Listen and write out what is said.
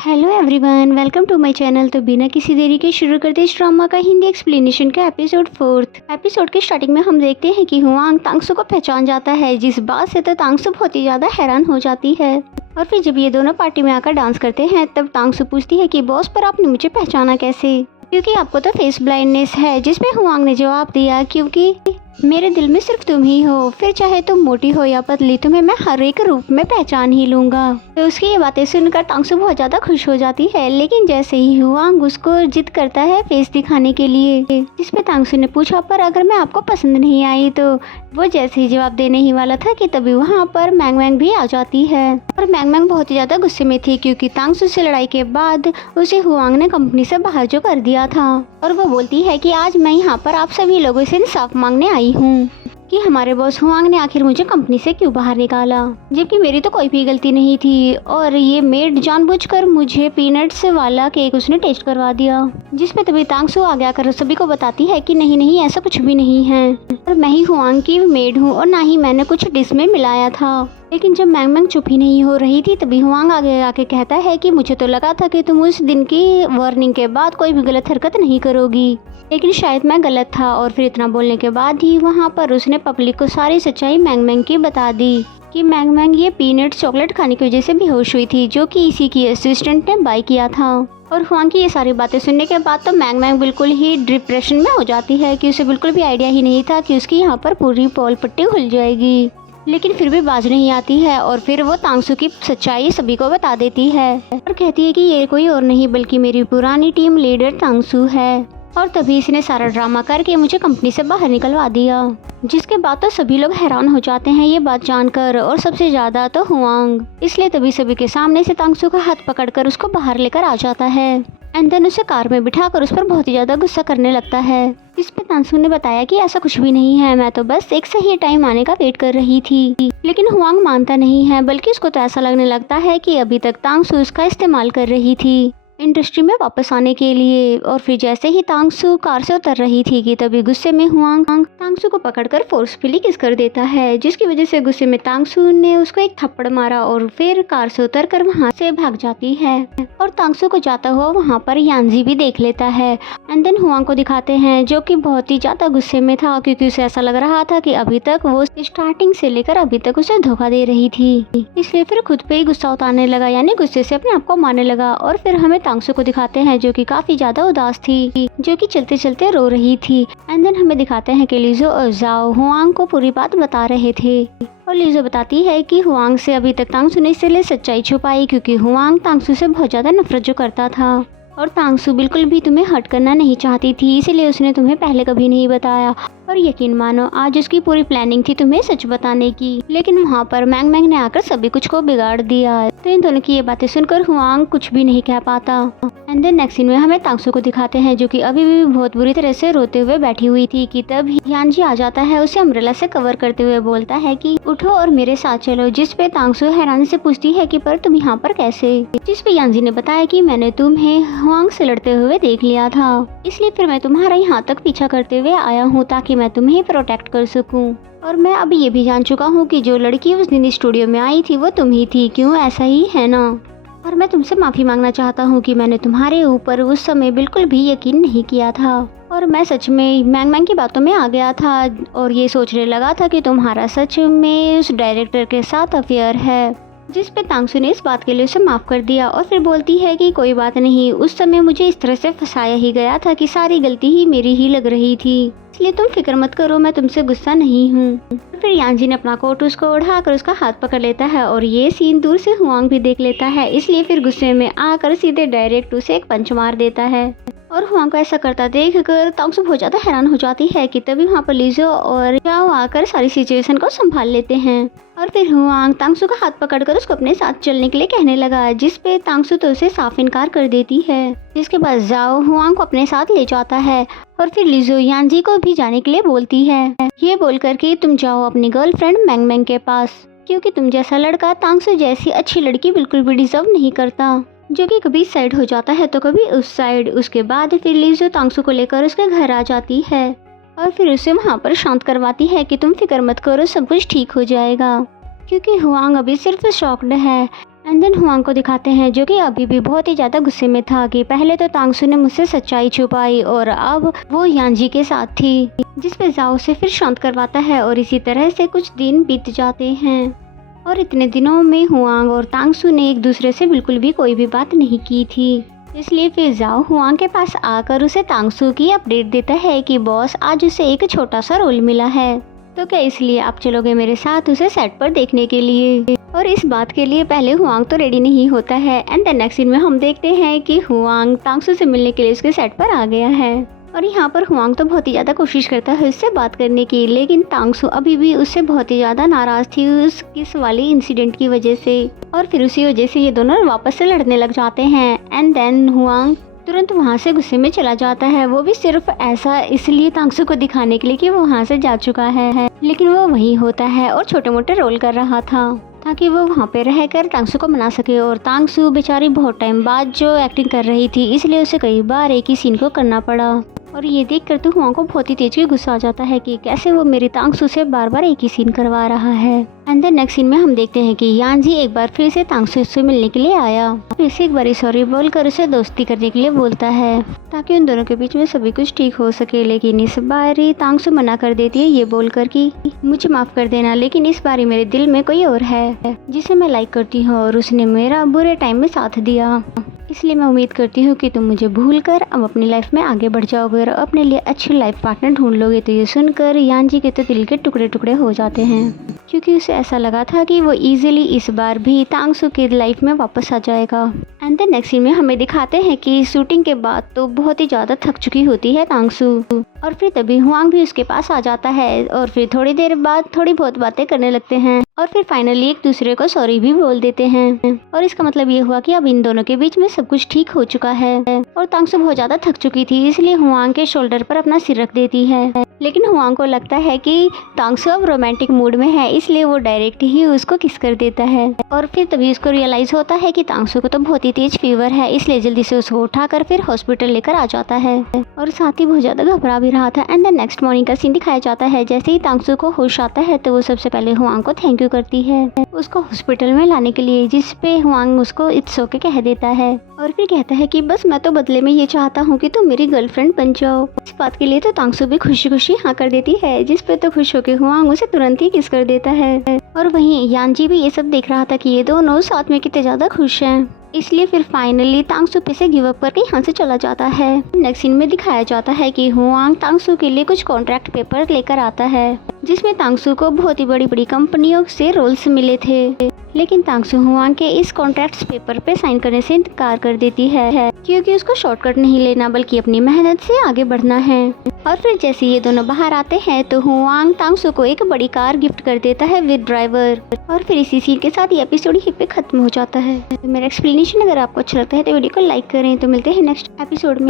Hello everyone, welcome to my channel. तो बिना किसी देरी के शुरू करते इस ड्रामा का हिंदी एक्सप्लेनेशन का एपिसोड 4। एपिसोड के स्टार्टिंग में हम देखते हैं कि हुआंग तांगसू को पहचान जाता है, जिस बात से तो तांगसू बहुत ही ज़्यादा हैरान हो जाती है। और फिर जब ये दोनों पार्टी में आकर डांस करते हैं तब तांगसू पूछती है कि बॉस, पर आपने मुझे पहचाना कैसे, क्योंकि आपको तो फेस ब्लाइंडनेस है। जिसपे हुआंग ने जवाब दिया, क्योंकि मेरे दिल में सिर्फ तुम ही हो, फिर चाहे तुम मोटी हो या पतली, तुम्हें मैं हर एक रूप में पहचान ही लूंगा। तो उसकी ये बातें सुनकर तांगसू बहुत ज्यादा खुश हो जाती है, लेकिन जैसे ही हुआंग उसको जिद करता है फेस दिखाने के लिए, जिसपे तांगसू ने पूछा, पर अगर मैं आपको पसंद नहीं आई तो वो जैसे ही जवाब देने ही वाला था कि तभी वहाँ पर मैंग मैंग भी आ जाती है। और मैंग मैंग बहुत ही ज्यादा गुस्से में थी, क्योंकि तांगसू से लड़ाई के बाद उसे हुआंग ने कंपनी से बाहर जो कर दिया था। और वो बोलती है कि आज मैं यहाँ पर आप सभी लोगों से इंसाफ मांगने आई हूँ कि हमारे बॉस हुआंग ने आखिर मुझे कंपनी से क्यों बाहर निकाला, जबकि मेरी तो कोई भी गलती नहीं थी। और ये मेड जानबूझकर मुझे पीनट्स वाला केक उसने टेस्ट करवा दिया, जिसमें तभी तांगसू आगे आकर सभी को बताती है कि नहीं नहीं, ऐसा कुछ भी नहीं है, और मैं ही हुआंग की मेड हूँ और ना ही मैंने कुछ डिश में मिलाया था। लेकिन जब मैंग मैंग चुप ही नहीं हो रही थी तभी हुआंग आगे आके कहता है कि मुझे तो लगा था कि तुम उस दिन की वार्निंग के बाद कोई भी गलत हरकत नहीं करोगी, लेकिन शायद मैं गलत था। और फिर इतना बोलने के बाद ही वहाँ पर उसने पब्लिक को सारी सच्चाई मैंग मैंग की बता दी कि मैंग मैंग ये पीनट चॉकलेट खाने की वजह से बेहोश हुई थी, जो कि इसी की असिस्टेंट ने बाय किया था। और हुआंग की ये सारी बातें सुनने के बाद तो मैंग मैंग बिल्कुल ही डिप्रेशन में हो जाती है कि उसे बिल्कुल भी आइडिया ही नहीं था कि उसकी यहाँ पर पूरी पोल पट्टी खुल जाएगी, लेकिन फिर भी बाज नहीं आती है। और फिर वो तांगसू की सच्चाई सभी को बता देती है और कहती है कि ये कोई और नहीं बल्कि मेरी पुरानी टीम लीडर तांगसू है, और तभी इसने सारा ड्रामा करके मुझे कंपनी से बाहर निकलवा दिया। जिसके बाद तो सभी लोग हैरान हो जाते हैं ये बात जानकर, और सबसे ज्यादा तो हुआंग। इसलिए तभी सभी के सामने से तांगसू का हाथ पकड़कर उसको बाहर लेकर आ जाता है, एंड देन उसे कार में बिठाकर उस पर बहुत ही ज्यादा गुस्सा करने लगता है। इस पे तांगसू ने बताया कि ऐसा कुछ भी नहीं है, मैं तो बस एक सही टाइम आने का वेट कर रही थी। लेकिन हुआंग मानता नहीं है, बल्कि उसको तो ऐसा लगने लगता है कि अभी तक तांगसू उसका इस्तेमाल कर रही थी इंडस्ट्री में वापस आने के लिए। और फिर जैसे ही तांगसू कार से उतर रही थी कि तभी गुस्से में हुआंग तांगसू को पकड़कर फोर्सफुली किस कर देता है, जिसकी वजह से गुस्से में तांगसू ने उसको एक थप्पड़ मारा और फिर कार से उतरकर वहां से भाग जाती है। और तांगसू को जाता हुआ वहां पर यांजी भी देख लेता है, एंड देन हुआंग को दिखाते हैं जो कि बहुत ही ज्यादा गुस्से में था, क्योंकि उसे ऐसा लग रहा था कि अभी तक वो स्टार्टिंग से लेकर अभी तक उसे धोखा दे रही थी। इसलिए फिर खुद पे ही गुस्सा उतारने लगा, यानी गुस्से से अपने आप को मारने लगा। और फिर हमें तांगसू को दिखाते हैं जो कि काफी ज्यादा उदास थी, जो कि चलते चलते रो रही थी। एंड देन हमें दिखाते हैं कि लीजो और जाओ हुआंग को पूरी बात बता रहे थे, और लीजो बताती है कि हुआंग से अभी तक तांगसू ने इसलिए सच्चाई छुपाई क्योंकि हुआंग तांगसू से बहुत ज्यादा नफरत जो करता था, और तांगसू बिल्कुल भी तुम्हें हर्ट करना नहीं चाहती थी, इसलिए उसने तुम्हें पहले कभी नहीं बताया। और यकीन मानो आज उसकी पूरी प्लानिंग थी तुम्हें सच बताने की, लेकिन वहाँ पर मैंग मैंग ने आकर सभी कुछ को बिगाड़ दिया। तो इन दोनों की ये बातें सुनकर हुआंग कुछ भी नहीं कह पाता। एंड देन नेक्स्ट सीन में हमें तांगसू को दिखाते हैं जो कि अभी भी बहुत बुरी तरह से रोते हुए बैठी हुई थी कि तब यांजी आ जाता है, उसे अम्ब्रेला से कवर करते हुए बोलता है कि उठो और मेरे साथ चलो। जिस पे तांगसू हैरानी से पूछती है कि पर तुम यहाँ पर कैसे, जिस पे यांजी ने बताया कि मैंने तुम्हें हुआंग से लड़ते हुए देख लिया था, इसलिए फिर मैं तुम्हारा यहाँ तक पीछा करते हुए आया हूँ ताकि मैं तुम्हें प्रोटेक्ट कर सकूं। और मैं अभी ये भी जान चुका हूँ कि जो लड़की उस दिन स्टूडियो में आई थी वो तुम ही थी, क्यों ऐसा ही है ना। और मैं तुमसे माफी मांगना चाहता हूँ कि मैंने तुम्हारे ऊपर उस समय बिल्कुल भी यकीन नहीं किया था, और मैं सच में मैंग मैंग की बातों में आ गया था और ये सोचने लगा था कि तुम्हारा सच में उस डायरेक्टर के साथ अफेयर है। जिस पे तांगसू ने इस बात के लिए उसे माफ कर दिया, और फिर बोलती है कि कोई बात नहीं, उस समय मुझे इस तरह से फंसाया ही गया था कि सारी गलती ही मेरी ही लग रही थी, इसलिए तुम फिक्र मत करो, मैं तुमसे गुस्सा नहीं हूँ। फिर यांजी ने अपना कोट उसको उठाकर उसका हाथ पकड़ लेता है, और ये सीन दूर से हुआंग भी देख लेता है, इसलिए फिर गुस्से में आकर सीधे डायरेक्ट उसे एक पंच मार देता है। और हुआंग को ऐसा करता देखकर तांगसू बहुत ज्यादा हैरान हो जाती है कि तभी वहाँ पर लीजो और जाओ आकर सारी सिचुएशन को संभाल लेते हैं। और फिर हुआंग तांगसू का हाथ पकड़कर उसको अपने साथ चलने के लिए कहने लगा, जिस पे तांगसू तो उसे साफ इनकार कर देती है। जिसके बाद जाओ हुआंग को अपने साथ ले जाता है, और फिर लीजो यांजी को भी जाने के लिए बोलती है, ये बोलकर कि तुम जाओ अपनी गर्लफ्रेंड मैंग मैंग के पास, क्योंकि तुम जैसा लड़का तांगसू जैसी अच्छी लड़की बिल्कुल भी डिजर्व नहीं करता, जो कि कभी इस साइड हो जाता है तो कभी उस साइड। उसके बाद फिर लीजो तांगसू को लेकर उसके घर आ जाती है, और फिर उसे वहाँ पर शांत करवाती है कि तुम फिक्र मत करो, सब कुछ ठीक हो जाएगा, क्योंकि हुआंग अभी सिर्फ शॉक्ड है। एंड देन हुआंग को दिखाते हैं जो कि अभी भी बहुत ही ज़्यादा गुस्से में था कि पहले तो तांगसू ने मुझसे सच्चाई छुपाई और अब वो यांजी के साथ थी, जिस पे जाओ से फिर शांत करवाता है और इसी तरह से कुछ दिन बीत जाते हैं। और इतने दिनों में हुआंग और तांगसू ने एक दूसरे से बिल्कुल भी कोई भी बात नहीं की थी, इसलिए फिर जाओ हुआंग के पास आकर उसे तांगसू की अपडेट देता है कि बॉस आज उसे एक छोटा सा रोल मिला है, तो क्या इसलिए आप चलोगे मेरे साथ उसे सेट पर देखने के लिए। और इस बात के लिए पहले हुआंग तो रेडी नहीं होता है एंड द नेक्स्ट सीन में हम देखते हैं कि हुआंग तांगसू से मिलने के लिए उसके सेट पर आ गया है। और यहाँ पर हुआंग तो बहुत ही ज़्यादा कोशिश करता है उससे बात करने की, लेकिन तांगसू अभी भी उससे बहुत ही ज़्यादा नाराज़ थी उस किस वाले इंसिडेंट की वजह से। और फिर उसी वजह से ये दोनों वापस से लड़ने लग जाते हैं एंड देन हुआंग तुरंत वहाँ से गुस्से में चला जाता है, वो भी सिर्फ ऐसा इसलिए तांगसू को दिखाने के लिए कि वो वहाँ से जा चुका है, लेकिन वो वहीं होता है और छोटे मोटे रोल कर रहा था ताकि वो वहाँ पे रहकर तांगसू को मना सके। और तांगसू बेचारी बहुत टाइम बाद जो एक्टिंग कर रही थी, इसलिए उसे कई बार एक ही सीन को करना पड़ा। और ये देख कर तो हुआंग को बहुत ही तेज की गुस्सा आ जाता है कि कैसे वो मेरी तांगसू से बार बार एक ही सीन करवा रहा है। एंड देन नेक्स्ट सीन में हम देखते हैं कि यांजी एक बार फिर से तांगसू से मिलने के लिए आया, फिर से एक बार सॉरी बोलकर उसे दोस्ती करने के लिए बोलता है ताकि उन दोनों के बीच में सभी कुछ ठीक हो सके। लेकिन इस बार तांगसू मना कर देती है ये बोलकर कि मुझे माफ कर देना, लेकिन इस बार मेरे दिल में कोई और है जिसे मैं लाइक करती हूँ और उसने मेरा बुरे टाइम में साथ दिया, इसलिए मैं उम्मीद करती हूँ कि तुम मुझे भूलकर अब अपनी लाइफ में आगे बढ़ जाओगे और अपने लिए अच्छी लाइफ पार्टनर ढूंढ लोगे। तो ये सुनकर यांजी के तो दिल के टुकड़े टुकड़े हो जाते हैं, क्योंकि उसे ऐसा लगा था कि वो इजीली इस बार भी तांगसू की लाइफ में वापस आ जाएगा। एंड द नेक्स्ट सीन में हमें दिखाते हैं कि शूटिंग के बाद तो बहुत ही ज़्यादा थक चुकी होती है तांगसू, और फिर तभी हुआंग भी उसके पास आ जाता है और फिर थोड़ी देर बाद थोड़ी बहुत बातें करने लगते हैं और फिर फाइनली एक दूसरे को सॉरी भी बोल देते हैं। और इसका मतलब ये हुआ कि अब इन दोनों के बीच में सब कुछ ठीक हो चुका है। और तांगसू बहुत ज़्यादा थक चुकी थी, इसलिए हुआंग के शोल्डर पर अपना सिर रख देती है, लेकिन हुआंग को लगता है कि तांगसू अब रोमांटिक मूड में है, इसलिए वो डायरेक्ट ही उसको किस कर देता है। और फिर तभी उसको रियलाइज होता है कि तांगसू को तो बहुत ही तेज फीवर है, इसलिए जल्दी से उसको उठाकर फिर हॉस्पिटल लेकर आ जाता है और साथ ही बहुत ज़्यादा घबरा भी रहा था। एंड देन नेक्स्ट मॉर्निंग का सीन दिखाया जाता है, जैसे ही तांगसू को होश आता है तो वो सबसे पहले हुआंग को थैंक यू करती है उसको हॉस्पिटल में लाने के लिए, जिस पे हुआंग उसको इट्स ओके कह देता है और फिर कहता है कि बस मैं तो बदले में ये चाहता हूँ कि तुम मेरी गर्लफ्रेंड बन जाओ। इस बात के लिए तो तांगसू भी खुशी खुशी हाँ कर देती है, जिस पे तो खुश होकर हुआंग उसे तुरंत ही किस कर देता है। और वहीं यांजी भी ये सब देख रहा था कि ये दोनों साथ में कितने ज्यादा खुश हैं, इसलिए फिर फाइनली तांगसू पे से गिव अप करके यहाँ से चला जाता है। नेक्स्ट सीन में दिखाया जाता है कि हुआंग तांगसू के लिए कुछ कॉन्ट्रैक्ट पेपर लेकर आता है, जिसमें तांगसू को बहुत ही बड़ी बड़ी कंपनियों से रोल्स मिले थे, लेकिन तांगसू हुआंग के इस कॉन्ट्रैक्ट पेपर पे साइन करने से इनकार कर देती है, क्योंकि उसको शॉर्टकट नहीं लेना बल्कि अपनी मेहनत से आगे बढ़ना है। और फिर जैसे ये दोनों बाहर आते हैं तो हुआंग तांगसू को एक बड़ी कार गिफ्ट कर देता है विद ड्राइवर। और फिर इसी सीन के साथ ये एपिसोड यहीं पे खत्म हो जाता है। तो मेरा एक्सप्लेनेशन अगर आपको अच्छा लगता है तो वीडियो को लाइक करें। तो मिलते हैं नेक्स्ट एपिसोड में।